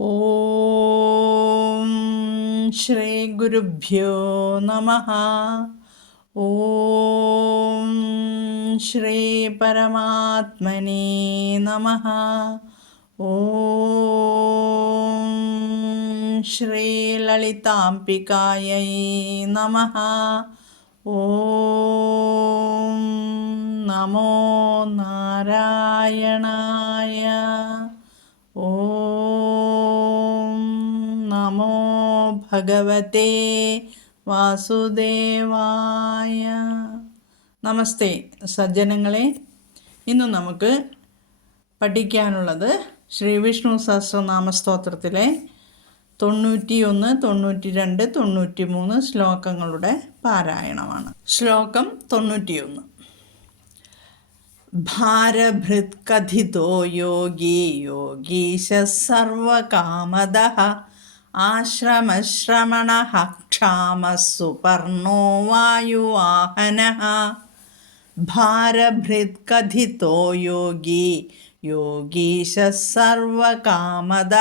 ഓം ശ്രീ ഗുരുഭ്യോ നമ. ഓം ശ്രീ പരമാത്മനേ നമ. ഓം ശ്രീ ലളിതാംബികായൈ നമ. ഓം നമോ നാരായണായ. ഓം നമോ ഭഗവതേ വാസുദേവായ നമസ്തേ സജ്ജനങ്ങളെ ഇന്ന് നമുക്ക് പഠിക്കാനുള്ളത് ശ്രീ വിഷ്ണു സഹസ്രനാമ സ്തോത്രത്തിലെ തൊണ്ണൂറ്റിയൊന്ന് തൊണ്ണൂറ്റി രണ്ട് തൊണ്ണൂറ്റി മൂന്ന് ശ്ലോകങ്ങളുടെ പാരായണമാണ്. ശ്ലോകം തൊണ്ണൂറ്റിയൊന്ന്. ഭാരഭൃത്കഥിതോ യോഗി യോഗീശ സർവകാമദ ആശ്രമശ്രമണ ക്ഷാമസുപർണോ വായുവാഹന ഭാരഭൃത്കഥിതോ യോഗി യോഗീശ സർവകാമദ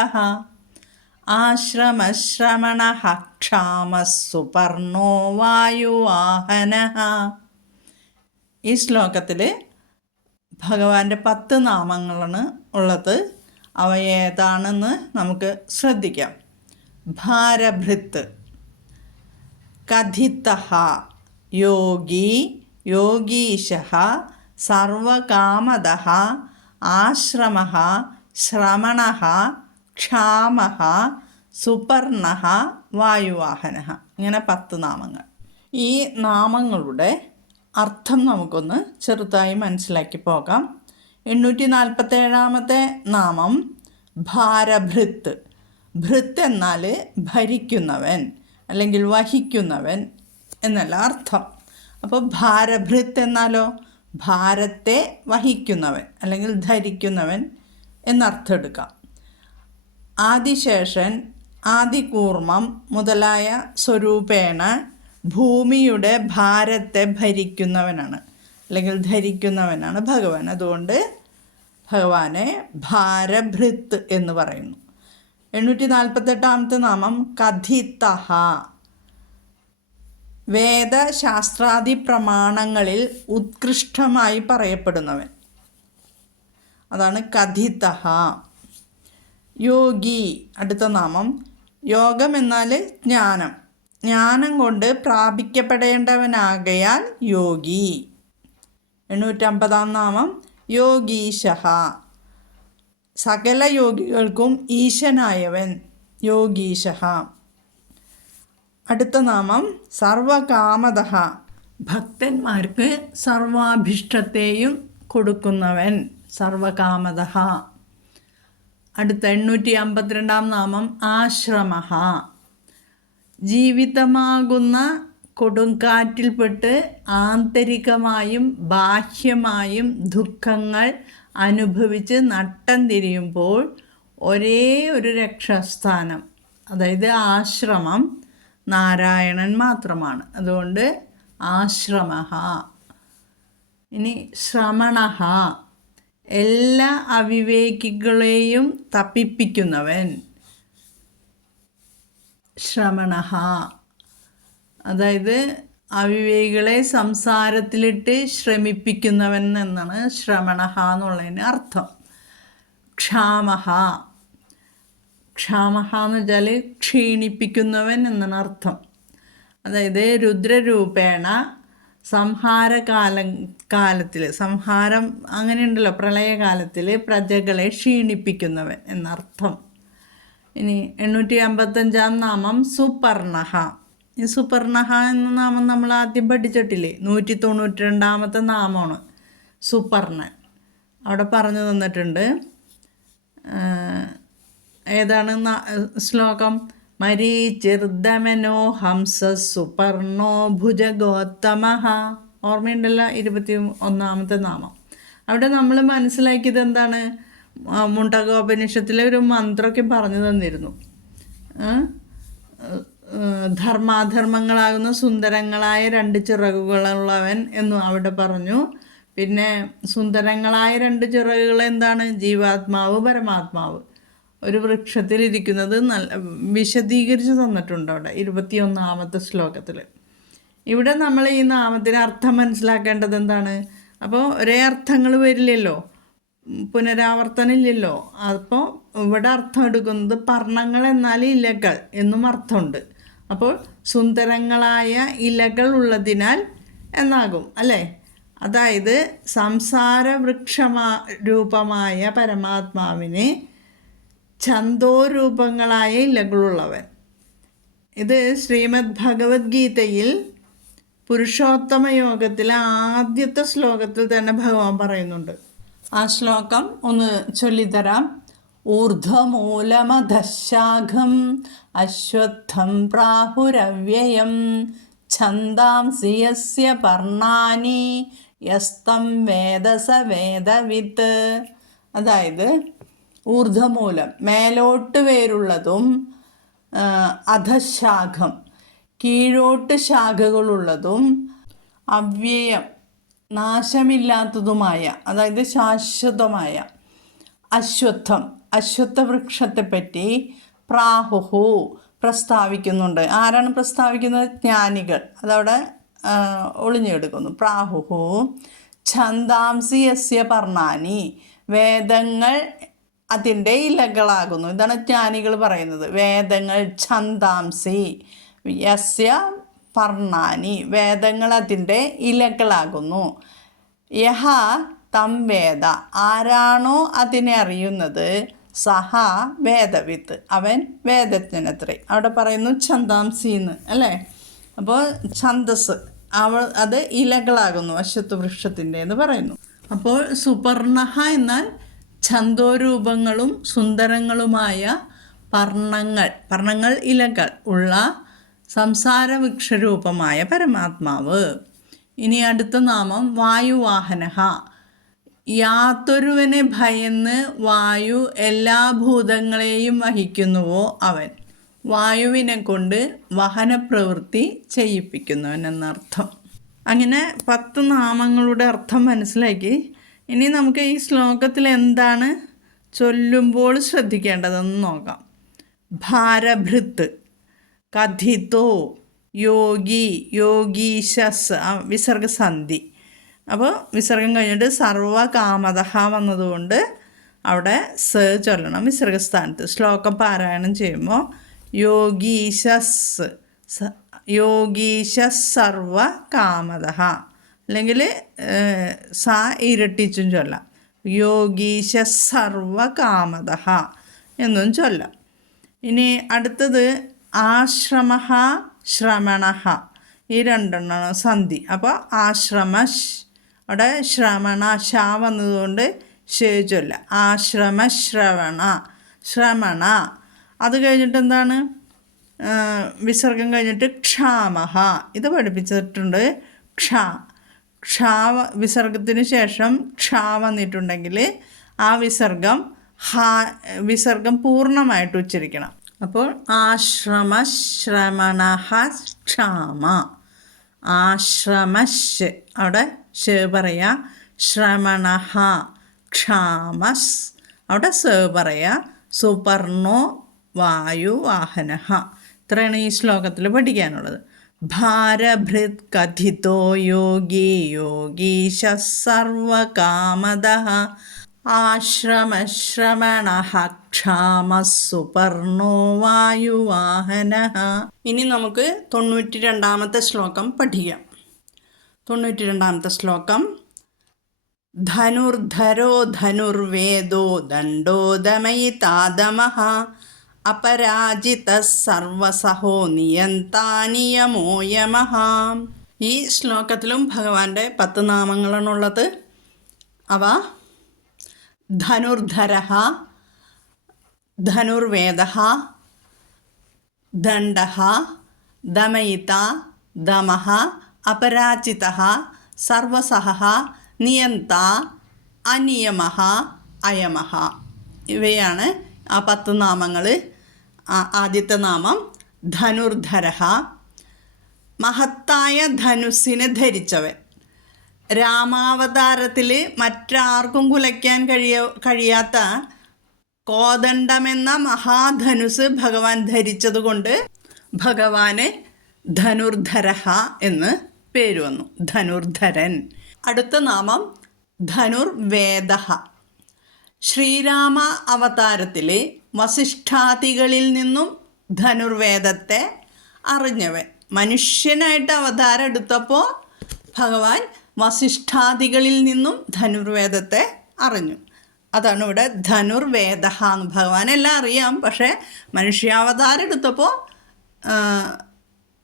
ആശ്രമശ്രമണ ക്ഷാമസുപർണോ വായുവാഹന ഈ ശ്ലോകത്തിൽ ഭഗവാന്റെ പത്ത് നാമങ്ങളാണ് ഉള്ളത്. അവ ഏതാണെന്ന് നമുക്ക് ശ്രദ്ധിക്കാം. ഭാരഭൃത്ത് കഥിത്ത യോഗി യോഗീശ സർവകാമദ ആശ്രമ ശ്രമണ ക്ഷാമ സുപർണ വായുവാഹന. ഇങ്ങനെ പത്ത് നാമങ്ങൾ. ഈ നാമങ്ങളുടെ അർത്ഥം നമുക്കൊന്ന് ചെറുതായി മനസ്സിലാക്കി പോകാം. എണ്ണൂറ്റി നാൽപ്പത്തേഴാമത്തെ നാമം ഭാരഭൃത്ത് ഭൃത്ത് എന്നാൽ ഭരിക്കുന്നവൻ അല്ലെങ്കിൽ വഹിക്കുന്നവൻ എന്നല്ല അർത്ഥം. അപ്പോൾ ഭാരഭൃത്ത് എന്നാലോ ഭാരത്തെ വഹിക്കുന്നവൻ അല്ലെങ്കിൽ ധരിക്കുന്നവൻ എന്നർത്ഥം എടുക്കാം ആദിശേഷൻ ആദികൂർമ്മം മുതലായ സ്വരൂപേണ ഭൂമിയുടെ ഭാരത്തെ ഭരിക്കുന്നവനാണ് അല്ലെങ്കിൽ ധരിക്കുന്നവനാണ് ഭഗവാൻ. അതുകൊണ്ട് ഭഗവാനെ ഭാരഭൃത്ത് എന്ന് പറയുന്നു. എണ്ണൂറ്റി നാൽപ്പത്തെട്ടാമത്തെ നാമം കഥിത്തഹ വേദശാസ്ത്രാദി പ്രമാണങ്ങളിൽ ഉത്കൃഷ്ടമായി പറയപ്പെടുന്നവൻ. അതാണ് കഥിത്തഹ യോഗി അടുത്ത നാമം. യോഗം എന്നാൽ ജ്ഞാനം. ജ്ഞാനം കൊണ്ട് പ്രാപിക്കപ്പെടേണ്ടവനാകയാൽ യോഗി. എണ്ണൂറ്റമ്പതാം നാമം യോഗീശ സകല യോഗികൾക്കും ഈശനായവൻ യോഗീശ അടുത്ത നാമം സർവകാമത ഭക്തന്മാർക്ക് സർവാഭിഷ്ടത്തെയും കൊടുക്കുന്നവൻ സർവകാമത അടുത്ത എണ്ണൂറ്റി അമ്പത്തിരണ്ടാം നാമം ആശ്രമ ജീവിതമാകുന്ന കൊടുങ്കാറ്റിൽപ്പെട്ട് ആന്തരികമായും ബാഹ്യമായും ദുഃഖങ്ങൾ അനുഭവിച്ച് നട്ടം തിരിയുമ്പോൾ ഒരേ ഒരു രക്ഷാസ്ഥാനം അതായത് ആശ്രമം നാരായണൻ മാത്രമാണ്. അതുകൊണ്ട് ആശ്രമ ഇനി ശ്രമണ എല്ലാ അവിവേകികളെയും തപ്പിപ്പിക്കുന്നവൻ ശ്രമണ അതായത് അവിവേകികളെ സംസാരത്തിലിട്ട് ശ്രമിപ്പിക്കുന്നവൻ എന്നാണ് ശ്രമണ എന്നുള്ളതിന് അർത്ഥം. ക്ഷാമഹ. ക്ഷാമഹ എന്ന് വെച്ചാൽ ക്ഷീണിപ്പിക്കുന്നവൻ എന്നാണ് അർത്ഥം. അതായത് രുദ്രരൂപേണ സംഹാരകാലം കാലത്തിൽ സംഹാരം അങ്ങനെയുണ്ടല്ലോ പ്രളയകാലത്തിൽ പ്രജകളെ ക്ഷീണിപ്പിക്കുന്നവൻ എന്നർത്ഥം ഇനി എണ്ണൂറ്റി അമ്പത്തഞ്ചാം നാമം സുപർണഹ. ഈ സുപർണഹ എന്ന നാമം നമ്മൾ ആദ്യം പഠിച്ചിട്ടില്ലേ? നൂറ്റി തൊണ്ണൂറ്റി രണ്ടാമത്തെ നാമമാണ് സുപർണൻ അവിടെ പറഞ്ഞു തന്നിട്ടുണ്ട്. ഏതാണ് ശ്ലോകം? മരീചിർദമനോ ഹംസ സുപർണോ ഭുജഗോത്തമ ഓർമ്മയുണ്ടല്ലോ ഇരുപത്തി ഒന്നാമത്തെ നാമം. അവിടെ നമ്മൾ മനസ്സിലാക്കിയത് എന്താണ്? മുണ്ടകോപനിഷത്തിലെ ഒരു മന്ത്രമൊക്കെ പറഞ്ഞു തന്നിരുന്നു. ധർമാധർമ്മങ്ങളാകുന്ന സുന്ദരങ്ങളായ രണ്ട് ചിറകുകളുള്ളവൻ എന്നും അവിടെ പറഞ്ഞു. പിന്നെ സുന്ദരങ്ങളായ രണ്ട് ചിറകുകൾ എന്താണ്? ജീവാത്മാവ് പരമാത്മാവ്. ഒരു വൃക്ഷത്തിലിരിക്കുന്നത് നല്ല വിശദീകരിച്ച് തന്നിട്ടുണ്ട് അവിടെ ഇരുപത്തിയൊന്നാമത്തെ ശ്ലോകത്തിൽ ഇവിടെ നമ്മൾ ഈ നാമത്തിന് അർത്ഥം മനസ്സിലാക്കേണ്ടത് എന്താണ്? അപ്പോൾ ഒരേ അർത്ഥങ്ങൾ വരില്ലല്ലോ. പുനരാവർത്തനമില്ലല്ലോ അപ്പോൾ ഇവിടെ അർത്ഥം എടുക്കുന്നത് പർണങ്ങൾ എന്നാൽ ഇലകൾ എന്നും അർത്ഥമുണ്ട്. അപ്പോൾ സുന്ദരങ്ങളായ ഇലകൾ ഉള്ളതിനാൽ എന്നാകും അല്ലേ? അതായത് സംസാര വൃക്ഷമാ രൂപമായ പരമാത്മാവിന് ഛന്തോരൂപങ്ങളായ ഇലകളുള്ളവൻ. ഇത് ശ്രീമദ് ഭഗവത്ഗീതയിൽ പുരുഷോത്തമ യോഗത്തിലെ ആദ്യത്തെ ശ്ലോകത്തിൽ തന്നെ ഭഗവാൻ പറയുന്നുണ്ട്. ആ ശ്ലോകം ഒന്ന് ചൊല്ലിത്തരാം. ഊർധ്വമൂലമധശാഖം അശ്വത്ഥം പ്രാഹുരവ്യയം ഛന്ദാംസി യസ്യ പർണാനി യസ്തം വേദസ വേദവിത്ത് അതായത് ഊർധ്വമൂലം മേലോട്ട് വേരുള്ളതും അധശാഖം കീഴോട്ട് ശാഖകളുള്ളതും അവ്യയം നാശമില്ലാത്തതുമായ അതായത് ശാശ്വതമായ അശ്വത്ഥം അശ്വത്ഥ വൃക്ഷത്തെപ്പറ്റി പ്രാഹുഹു പ്രസ്താവിക്കുന്നുണ്ട്. ആരാണ് പ്രസ്താവിക്കുന്നത്? ജ്ഞാനികൾ. അതവിടെ ഒളിഞ്ഞെടുക്കുന്നു. പ്രാഹുഹു ഛന്ദാംസി യസ്യ പർണാനി വേദങ്ങൾ അതിന്റെ ഇലകളാകുന്നു. ഇതാണ് ജ്ഞാനികൾ പറയുന്നത്. വേദങ്ങൾ ഛന്ദാംസി യസ്യ പർണാനി വേദങ്ങൾ അതിന്റെ ഇലകളാകുന്നു. യഹ തം വേദ. ആരാണോ അതിനെ അറിയുന്നത്? സഹ വേദവിത്ത്. അവൻ വേദജ്ഞനത്രേ. അവിടെ പറയുന്നു ഛന്ദാംസി എന്ന് അല്ലേ? അപ്പോൾ ഛന്ദസ് അവൾ അത് ഇലകളാകുന്നു അശ്വത്വ വൃക്ഷത്തിന്റെ എന്ന് പറയുന്നു. അപ്പോൾ സുപർണഹ എന്നാൽ ഛന്തോരൂപങ്ങളും സുന്ദരങ്ങളുമായ പർണങ്ങൾ പർണങ്ങൾ ഇലകൾ ഉള്ള സംസാര വൃക്ഷരൂപമായ പരമാത്മാവ്. ഇനി അടുത്ത നാമം വായുവാഹനഹ. യാതൊരുവനെ ഭയന്ന് വായു എല്ലാ ഭൂതങ്ങളെയും വഹിക്കുന്നുവോ അവൻ. വായുവിനെ കൊണ്ട് വഹനപ്രവൃത്തി ചെയ്യിപ്പിക്കുന്നവൻ എന്നർത്ഥം. അങ്ങനെ പത്ത് നാമങ്ങളുടെ അർത്ഥം മനസ്സിലാക്കി. ഇനി നമുക്ക് ഈ ശ്ലോകത്തിൽ എന്താണ് ചൊല്ലുമ്പോൾ ശ്രദ്ധിക്കേണ്ടതെന്ന് നോക്കാം. ഭാരഭൃത്ത് കഥിതോ യോഗി യോഗീശസ് വിസർഗസന്ധി. അപ്പോൾ വിസർഗം കഴിഞ്ഞിട്ട് സർവകാമതഹ വന്നതുകൊണ്ട് അവിടെ സ ചൊല്ലണം വിസർഗസ്ഥാനത്ത്. ശ്ലോകം പാരായണം ചെയ്യുമ്പോൾ യോഗീശസ് യോഗീശസ് സർവ കാമത അല്ലെങ്കിൽ സ ഇരട്ടിച്ചും ചൊല്ലാം. യോഗീശസ് സർവകാമതഹ എന്നും ചൊല്ലാം. ഇനി അടുത്തത് ആശ്രമ ശ്രമണ ഈ രണ്ടെണ്ണമാണ് സന്ധി. അപ്പോൾ ആശ്രമശ് അവിടെ ശ്രവണ ഷ വന്നതുകൊണ്ട് ഷേ ആശ്രമ ശ്രവണ ശ്രമണ. അത് കഴിഞ്ഞിട്ട് എന്താണ്? വിസർഗം കഴിഞ്ഞിട്ട് ക്ഷാമഹ. ഇത് പഠിപ്പിച്ചിട്ടുണ്ട് ക്ഷ. ക്ഷാ വിസർഗത്തിന് ശേഷം ക്ഷ വന്നിട്ടുണ്ടെങ്കിൽ ആ വിസർഗം ഹ വിസർഗം പൂർണമായിട്ട് ഉച്ചരിക്കണം. അപ്പോൾ ആശ്രമ ശ്രമണ ക്ഷാമ. ആശ്രമശ് അവിടെ ഷ് പറയാ ശ്രമണഹ ക്ഷാമസ്. അവിടെ സ പറയാ സുപർണോ വായു വാഹനഹ. ഇത്രയാണ് ഈ ശ്ലോകത്തിൽ പഠിക്കാനുള്ളത്. ഭാരഭൃത് കഥിതോ യോഗി യോഗീശ സർവകാമദ ആശ്രമശ്രമണ ക്ഷാമസുപർണോ വായുവാഹന ഇനി നമുക്ക് തൊണ്ണൂറ്റി രണ്ടാമത്തെ ശ്ലോകം പഠിക്കാം. തൊണ്ണൂറ്റി രണ്ടാമത്തെ ശ്ലോകം. ധനുർധരോ ധനുർവേദോ ദണ്ഡോദമയി ദണ്ഡോദമയിതാദമഃ അപരാജിത സർവസഹോ നിയന്താനിയമോ യമഃ ഈ ശ്ലോകത്തിലും ഭഗവാന്റെ പത്ത് നാമങ്ങളാണുള്ളത്. അവ ധനുർധര ധനുർവേദ ദണ്ഡ ദമയിത ദമഃ അപരാജിത സർവസഹ നിയന്ത അനിയമഃ അയമഃ. ഇവയാണ് ആ പത്ത് നാമങ്ങൾ ആദ്യത്തെ നാമം ധനുർധര. മഹത്തായ ധനുസ്സിനെ ധരിച്ചവൻ. രാമാവതാരത്തിൽ മറ്റാർക്കും കുലയ്ക്കാൻ കഴിയ കഴിയാത്ത കോദണ്ഡമെന്ന മഹാധനുസ് ഭഗവാൻ ധരിച്ചതുകൊണ്ട് ഭഗവാന് ധനുർധരഹ എന്ന് പേര് വന്നു. ധനുർധരൻ. അടുത്ത നാമം ധനുർവേദ ശ്രീരാമ അവതാരത്തിലെ വസിഷ്ഠാദികളിൽ നിന്നും ധനുർവേദത്തെ അറിഞ്ഞവൻ. മനുഷ്യനായിട്ട് അവതാരം എടുത്തപ്പോൾ ഭഗവാൻ വസിഷ്ഠാദികളിൽ നിന്നും ധനുർവേദത്തെ അറിഞ്ഞു. അതാണ് ഇവിടെ ധനുർവേദ എന്ന് ഭഗവാനെല്ലാം അറിയാം. പക്ഷേ മനുഷ്യാവതാരം എടുത്തപ്പോൾ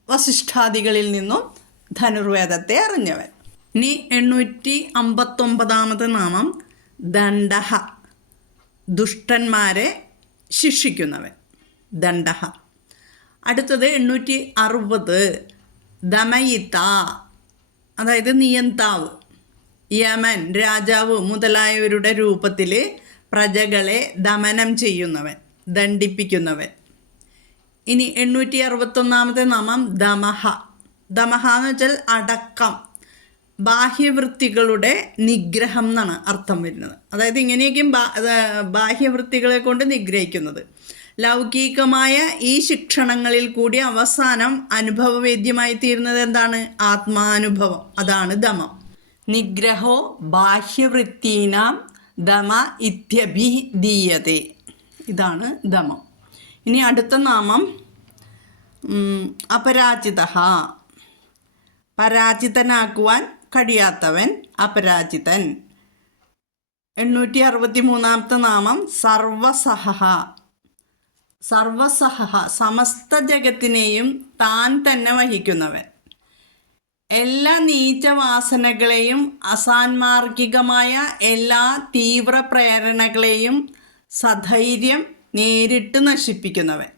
വസിഷ്ഠാദികളിൽ നിന്നും ധനുർവേദത്തെ അറിഞ്ഞവൻ. ഇനി എണ്ണൂറ്റി അമ്പത്തൊമ്പതാമത്തെ നാമം ദണ്ഡഹ. ദുഷ്ടന്മാരെ ശിക്ഷിക്കുന്നവൻ. ദണ്ഡഹ. അടുത്തത് എണ്ണൂറ്റി അറുപത് ദമയിത്ത അതായത് നിയന്താവ്. യമൻ രാജാവ് മുതലായവരുടെ രൂപത്തിൽ പ്രജകളെ ദമനം ചെയ്യുന്നവൻ ദണ്ഡിപ്പിക്കുന്നവൻ. ഇനി എണ്ണൂറ്റി അറുപത്തൊന്നാമത്തെ നാമം ദമഹ. ദമഹ എന്ന് വെച്ചാൽ അടക്കം ബാഹ്യവൃത്തികളുടെ നിഗ്രഹം എന്നാണ് അർത്ഥം വരുന്നത്. അതായത് ഇങ്ങനെയൊക്കെയും ബാഹ്യവൃത്തികളെ കൊണ്ട് നിഗ്രഹിക്കുന്നത്. ലൗകികമായ ഈ ശിക്ഷണങ്ങളിൽ കൂടി അവസാനം അനുഭവവേദ്യമായി തീരുന്നത് എന്താണ്? ആത്മാനുഭവം. അതാണ് ദമം. നിഗ്രഹോ ബാഹ്യവൃത്തീനാം ദമ ഇത്യഭിധീയതേ. ഇതാണ് ദമം. ഇനി അടുത്ത നാമം അപരാജിത പരാജിതനാക്കുവാൻ കഴിയാത്തവൻ അപരാജിതൻ. എണ്ണൂറ്റി അറുപത്തി മൂന്നാമത്തെ നാമം സർവസഹ സർവസഹ സമസ്ത ജഗത്തിനെയും താൻ തന്നെ വഹിക്കുന്നവൻ. എല്ലാ നീചവാസനകളെയും അസാൻമാർഗികമായ എല്ലാ തീവ്ര പ്രേരണകളെയും സധൈര്യം നേരിട്ട് നശിപ്പിക്കുന്നവൻ.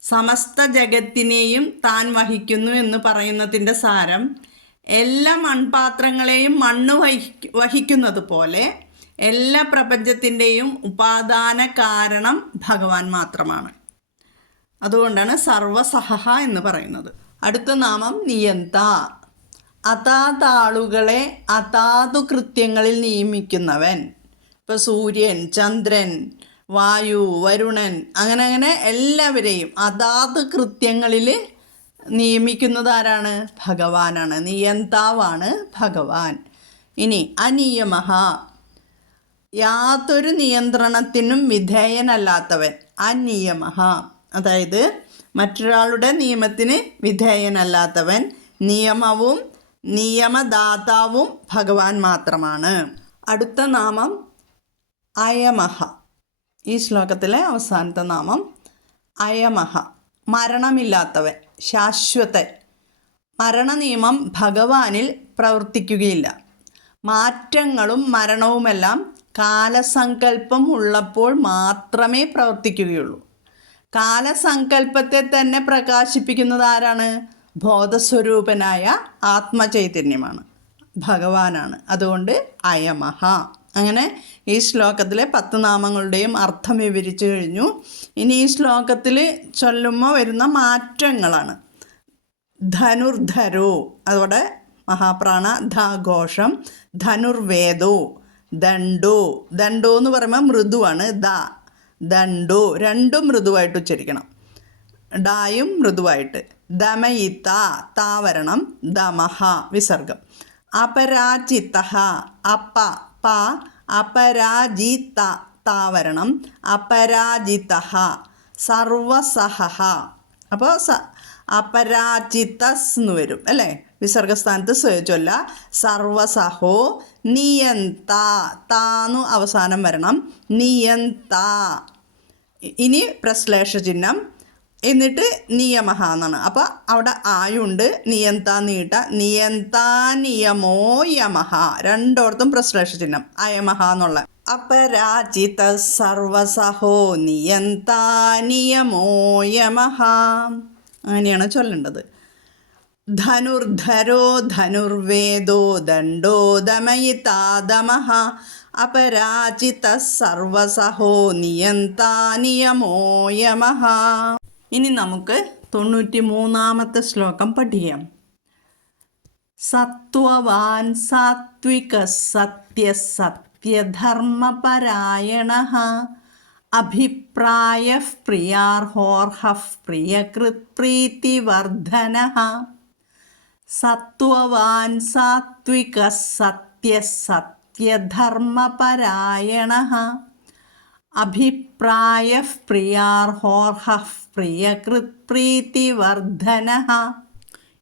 സമസ്ത ജഗത്തിനെയും താൻ വഹിക്കുന്നു എന്ന് പറയുന്നതിന്റെ സാരം എല്ലാ മൺപാത്രങ്ങളെയും മണ്ണ് വഹി വഹിക്കുന്നത് പോലെ എല്ലാ പ്രപഞ്ചത്തിന്റെയും ഉപാദാന കാരണം ഭഗവാൻ മാത്രമാണ്. അതുകൊണ്ടാണ് സർവസഹ എന്ന് പറയുന്നത്. അടുത്ത നാമം നിയന്ത. അതാതാളുകളെ അതാതു കൃത്യങ്ങളിൽ നിയമിക്കുന്നവൻ. ഇപ്പോൾ സൂര്യൻ ചന്ദ്രൻ വായു വരുണൻ അങ്ങനെ അങ്ങനെ എല്ലാവരെയും അതാത് കൃത്യങ്ങളിൽ നിയമിക്കുന്നത് ആരാണ്? ഭഗവാനാണ്. നിയന്താവാണ് ഭഗവാൻ. ഇനി അനിയമഹ. യാതൊരു നിയന്ത്രണത്തിനും വിധേയനല്ലാത്തവൻ അനിയമഹ. അതായത് മറ്റൊരാളുടെ നിയമത്തിന് വിധേയനല്ലാത്തവൻ നിയമവും നിയമദാതാവും ഭഗവാൻ മാത്രമാണ്. അടുത്ത നാമം അയമഹ. ഈ ശ്ലോകത്തിലെ അവസാനത്തെ നാമം അയമഹ മരണമില്ലാത്തവൻ ശാശ്വതൻ. മരണനിയമം ഭഗവാനിൽ പ്രവർത്തിക്കുകയില്ല. മാറ്റങ്ങളും മരണവുമെല്ലാം കാലസങ്കല്പം ഉള്ളപ്പോൾ മാത്രമേ പ്രവർത്തിക്കുകയുള്ളൂ. കാലസങ്കല്പത്തെ തന്നെ പ്രകാശിപ്പിക്കുന്നത് ആരാണ്? ബോധസ്വരൂപനായ ആത്മചൈതന്യമാണ് ഭഗവാനാണ്. അതുകൊണ്ട് അയമഹ. അങ്ങനെ ഈ ശ്ലോകത്തിലെ പത്ത് നാമങ്ങളുടെയും അർത്ഥം വിവരിച്ചു കഴിഞ്ഞു. ഇനി ഈ ശ്ലോകത്തിൽ ചൊല്ലുമ്പോൾ വരുന്ന മാറ്റങ്ങളാണ്. ധനുർധരോ അതോടെ മഹാപ്രാണ ധാഘോഷം. ധനുർവേദോ ദണ്ടോ ദണ്ടോ എന്ന് പറയുമ്പോൾ മൃദുവാണ് ദ. ദണ്ടോ രണ്ടും മൃദുവായിട്ട് ഉച്ചരിക്കണം. ഡായും മൃദുവായിട്ട്. ദമയിത്ത താവരണം. ദമഹ വിസർഗം. അപരാചിത്ത അപ്പ പ അപരാജിത്ത താവരണം അപരാജിത സർവസഹ അപ്പോൾ സ അപരാജിതസ് എന്ന് വരും അല്ലേ? വിസർഗസ്ഥാനത്ത് ചൊല്ല സർവസഹോ നിയന്ത താന്നു അവസാനം വരണം നിയന്ത. ഇനി പ്രശ്ലേഷ ചിഹ്നം എന്നിട്ട് നിയമഹ എന്നാണ് അപ്പോൾ അവിടെ ആയുണ്ട്. നിയന്താ നീട്ട. നിയന്ത നിയമോ യമഹ. രണ്ടോടത്തും പ്രശ്ലേഷ ചിഹ്നം. അയമഹ എന്നുള്ള. അപരാജിത സർവസഹോ നിയന്ത നിയമോ യമഹ. അങ്ങനെയാണ് ചൊല്ലേണ്ടത്. ധനുർധരോ ധനുർവേദോ ദണ്ഡോ ദമയിതാ ദമഹ അപരാജിത സർവസഹോ നിയന്താ നിയമോ യമഃ ഇനി നമുക്ക് തൊണ്ണൂറ്റി മൂന്നാമത്തെ ശ്ലോകം പഠിക്കാം. സത്വവാൻ സാത്വിക സത്യ സത്യധർമ്മപരായണ. അഭിപ്രായ പ്രിയാർഹോർഹ പ്രിയകൃത്പ്രീതിവർദ്ധന സത്വവാൻ സാത്വിക സത്യ സത്യധർമ്മപരായണ. അഭിപ്രായ പ്രിയാർഹോർഹ പ്രിയകൃത്പ്രീതിവർദ്ധന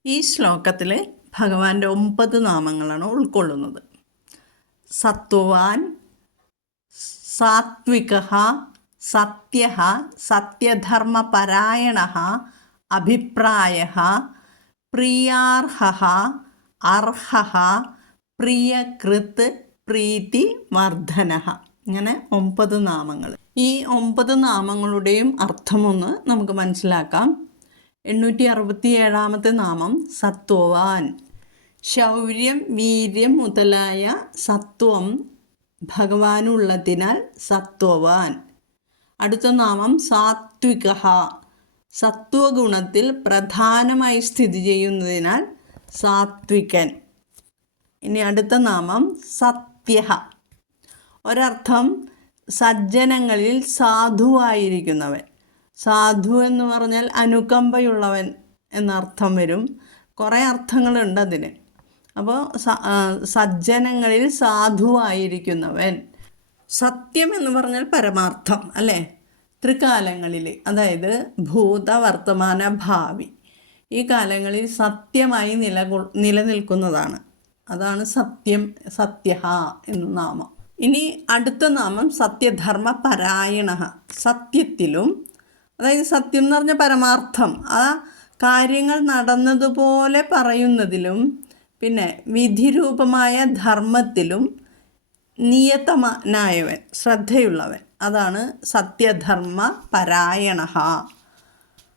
ഈ ശ്ലോകത്തിൽ ഭഗവാന്റെ ഒമ്പത് നാമങ്ങളാണ് ഉൾക്കൊള്ളുന്നത്. സത്വാൻ സാത്വിക സത്യ സത്യധർമ്മപരായണ അഭിപ്രായ പ്രിയാർഹ അർഹ പ്രിയകൃത് പ്രീതി വർദ്ധന ഇങ്ങനെ ഒമ്പത് നാമങ്ങൾ. ഈ ഒമ്പത് നാമങ്ങളുടെയും അർത്ഥമൊന്ന് നമുക്ക് മനസ്സിലാക്കാം. എണ്ണൂറ്റി അറുപത്തി ഏഴാമത്തെ നാമം സത്വവാൻ. ശൗര്യം വീര്യം മുതലായ സത്വം ഭഗവാനുള്ളതിനാൽ സത്വവാൻ. അടുത്ത നാമം സാത്വിക സത്വഗുണത്തിൽ പ്രധാനമായി സ്ഥിതി ചെയ്യുന്നതിനാൽ സാത്വികൻ. ഇനി അടുത്ത നാമം സത്യ ഒരർത്ഥം സജ്ജനങ്ങളിൽ സാധുവായിരിക്കുന്നവൻ സാധു എന്ന് പറഞ്ഞാൽ അനുകമ്പയുള്ളവൻ എന്നർത്ഥം വരും. കുറേ അർത്ഥങ്ങളുണ്ട് അതിന്. അപ്പോൾ സജ്ജനങ്ങളിൽ സാധുവായിരിക്കുന്നവൻ സത്യം എന്ന് പറഞ്ഞാൽ പരമാർത്ഥം അല്ലേ? ത്രികാലങ്ങളിൽ അതായത് ഭൂത വർത്തമാന ഭാവി. ഈ കാലങ്ങളിൽ സത്യമായി നിലകൊ നിലനിൽക്കുന്നതാണ്. അതാണ് സത്യം സത്യഹ എന്ന നാമം. ഇനി അടുത്ത നാമം സത്യധർമ്മ പരായണ. സത്യത്തിലും അതായത് സത്യം എന്ന് പറഞ്ഞ പരമാർത്ഥം ആ കാര്യങ്ങൾ നടന്നതുപോലെ പറയുന്നതിലും പിന്നെ വിധിരൂപമായ ധർമ്മത്തിലും നിയതമനായവൻ ശ്രദ്ധയുള്ളവൻ. അതാണ് സത്യധർമ്മ പരായണ.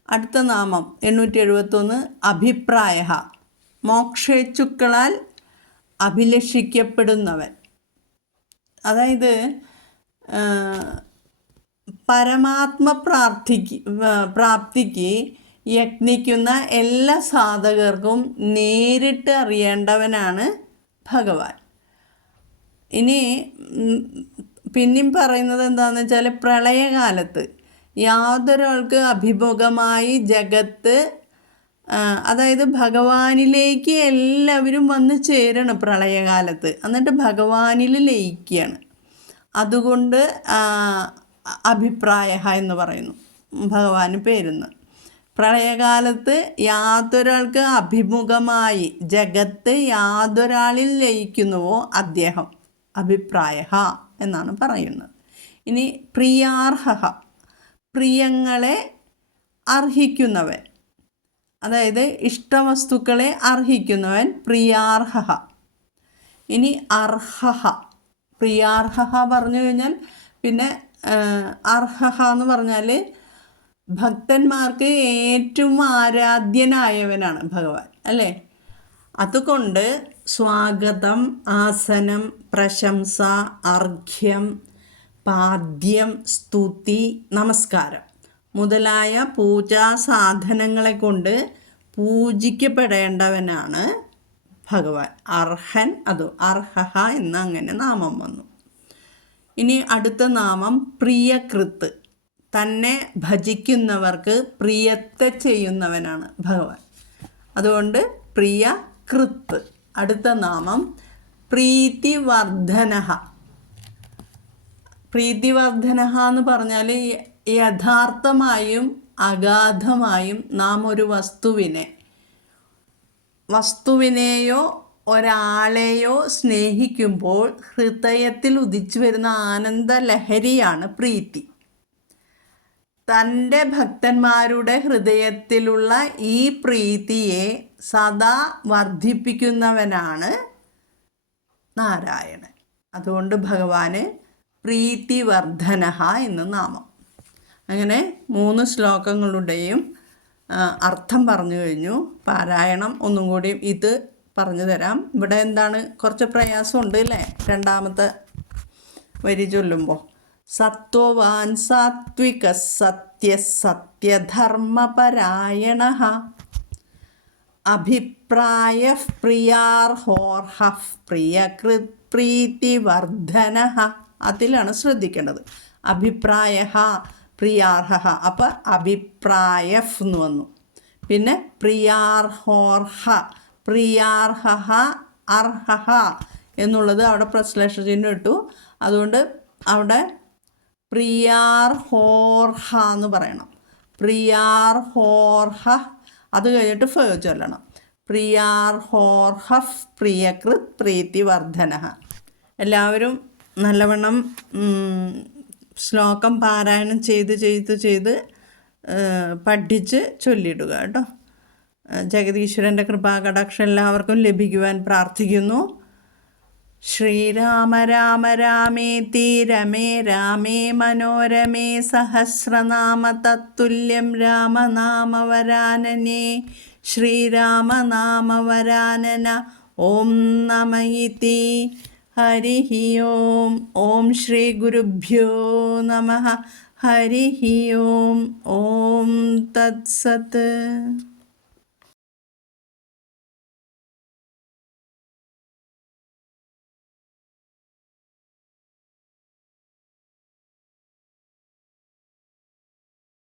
അടുത്ത നാമം എണ്ണൂറ്റി എഴുപത്തൊന്ന് അഭിപ്രായ. മോക്ഷേച്ചുക്കളാൽ അഭിലഷിക്കപ്പെടുന്നവൻ. അതായത് പരമാത്മ പ്രാർത്ഥിക്ക് പ്രാപ്തിക്ക് യത്നിക്കുന്ന എല്ലാ സാധകർക്കും നേരിട്ട് അറിയേണ്ടവനാണ് ഭഗവാൻ. ഇനി പിന്നെയും പറയുന്നത് എന്താണെന്ന് വെച്ചാൽ പ്രളയകാലത്ത് യാതൊരാൾക്ക് അഭിമുഖമായി ജഗത്ത് അതായത് ഭഗവാനിലേക്ക് എല്ലാവരും വന്ന് ചേരണം പ്രളയകാലത്ത്. എന്നിട്ട് ഭഗവാനിൽ ലയിക്കുകയാണ്. അതുകൊണ്ട് അഭിപ്രായ എന്ന് പറയുന്നു ഭഗവാന് പേരുന്ന്. പ്രളയകാലത്ത് യാതൊരാൾക്ക് അഭിമുഖമായി ജഗത്ത് യാതൊരാളിൽ ലയിക്കുന്നുവോ അദ്ദേഹം? അഭിപ്രായ എന്നാണ് പറയുന്നത്. ഇനി പ്രിയാർഹ പ്രിയങ്ങളെ അർഹിക്കുന്നവൻ. അതായത് ഇഷ്ടവസ്തുക്കളെ അർഹിക്കുന്നവൻ പ്രിയാർഹ ഇനി അർഹ പ്രിയാർഹ പറഞ്ഞു കഴിഞ്ഞാൽ പിന്നെ അർഹ എന്ന് പറഞ്ഞാൽ ഭക്തന്മാർക്ക് ഏറ്റവും ആരാധ്യനായവനാണ് ഭഗവാൻ അല്ലേ? അതുകൊണ്ട് സ്വാഗതം ആസനം പ്രശംസ അർഘ്യം പാദ്യം സ്തുതി നമസ്കാരം. മുതലായ പൂജാ സാധനങ്ങളെ കൊണ്ട് പൂജിക്കപ്പെടേണ്ടവനാണ് ഭഗവാൻ. അർഹൻ അതോ അർഹ എന്ന് അങ്ങനെ നാമം വന്നു. ഇനി അടുത്ത നാമം പ്രിയകൃത്ത്. തന്നെ ഭജിക്കുന്നവർക്ക് പ്രിയത്തെ ചെയ്യുന്നവനാണ് ഭഗവാൻ. അതുകൊണ്ട് പ്രിയ കൃത്ത് അടുത്ത നാമം പ്രീതിവർദ്ധന പ്രീതിവർദ്ധന എന്ന് പറഞ്ഞാൽ യഥാർത്ഥമായും അഗാധമായും നാം ഒരു വസ്തുവിനെ വസ്തുവിനെയോ ഒരാളെയോ സ്നേഹിക്കുമ്പോൾ ഹൃദയത്തിൽ ഉദിച്ചു വരുന്ന ആനന്ദ ലഹരിയാണ് പ്രീതി. തന്റെ ഭക്തന്മാരുടെ ഹൃദയത്തിലുള്ള ഈ പ്രീതിയെ സദാ വർദ്ധിപ്പിക്കുന്നവനാണ് നാരായണൻ. അതുകൊണ്ട് ഭഗവാന് പ്രീതിവർദ്ധന എന്ന് നാമം. അങ്ങനെ മൂന്ന് ശ്ലോകങ്ങളുടെയും അർത്ഥം പറഞ്ഞു കഴിഞ്ഞു. പാരായണം ഒന്നും കൂടി ഇത് പറഞ്ഞു തരാം. ഇവിടെ എന്താണ്? കുറച്ച് പ്രയാസമുണ്ട് അല്ലേ? രണ്ടാമത്തെ വരി ചൊല്ലുമ്പോൾ സത്വവാൻ സാത്വിക സത്യ സത്യധർമ്മപരായണ. അഭിപ്രായ പ്രിയാർഹോർഹ പ്രിയകൃത് പ്രീതിവർദ്ധന. അതിലാണ് ശ്രദ്ധിക്കേണ്ടത്. അഭിപ്രായ പ്രിയാർഹ അപ്പം അഭിപ്രായഫ് എന്ന് വന്നു. പിന്നെ പ്രിയാർഹോർഹ. പ്രിയാർഹ അർഹ എന്നുള്ളത് അവിടെ പ്രശ്ലേഷ ചിഹ്നം ഇട്ടു. അതുകൊണ്ട് അവിടെ പ്രിയാർ ഹോർഹ എന്ന് പറയണം. പ്രിയാർ ഹോർഹ അത് കഴിഞ്ഞിട്ട് ഫ ചൊല്ലണം. പ്രിയാർ ഹോർഹ പ്രിയകൃത് പ്രീതിവർദ്ധന എല്ലാവരും നല്ലവണ്ണം ശ്ലോകം പാരായണം ചെയ്ത് ചെയ്ത് ചെയ്ത് പഠിച്ച് ചൊല്ലിയിടുക കേട്ടോ. ജഗതീശ്വരന്റെ കൃപാകടാക്ഷം എല്ലാവർക്കും ലഭിക്കുവാൻ പ്രാർത്ഥിക്കുന്നു. ശ്രീരാമ രാമ രമേ രാമേ മനോരമേ സഹസ്രനാമ തത്തുല്യം രാമനാമവരാനനേ. ശ്രീരാമനാമവരാനന ഓം നമയിതി ഹരി ഓം ഓം ശ്രീ ഗുരുഭ്യോ നമ ഹരി ഓം ഓം തത്സത്ത്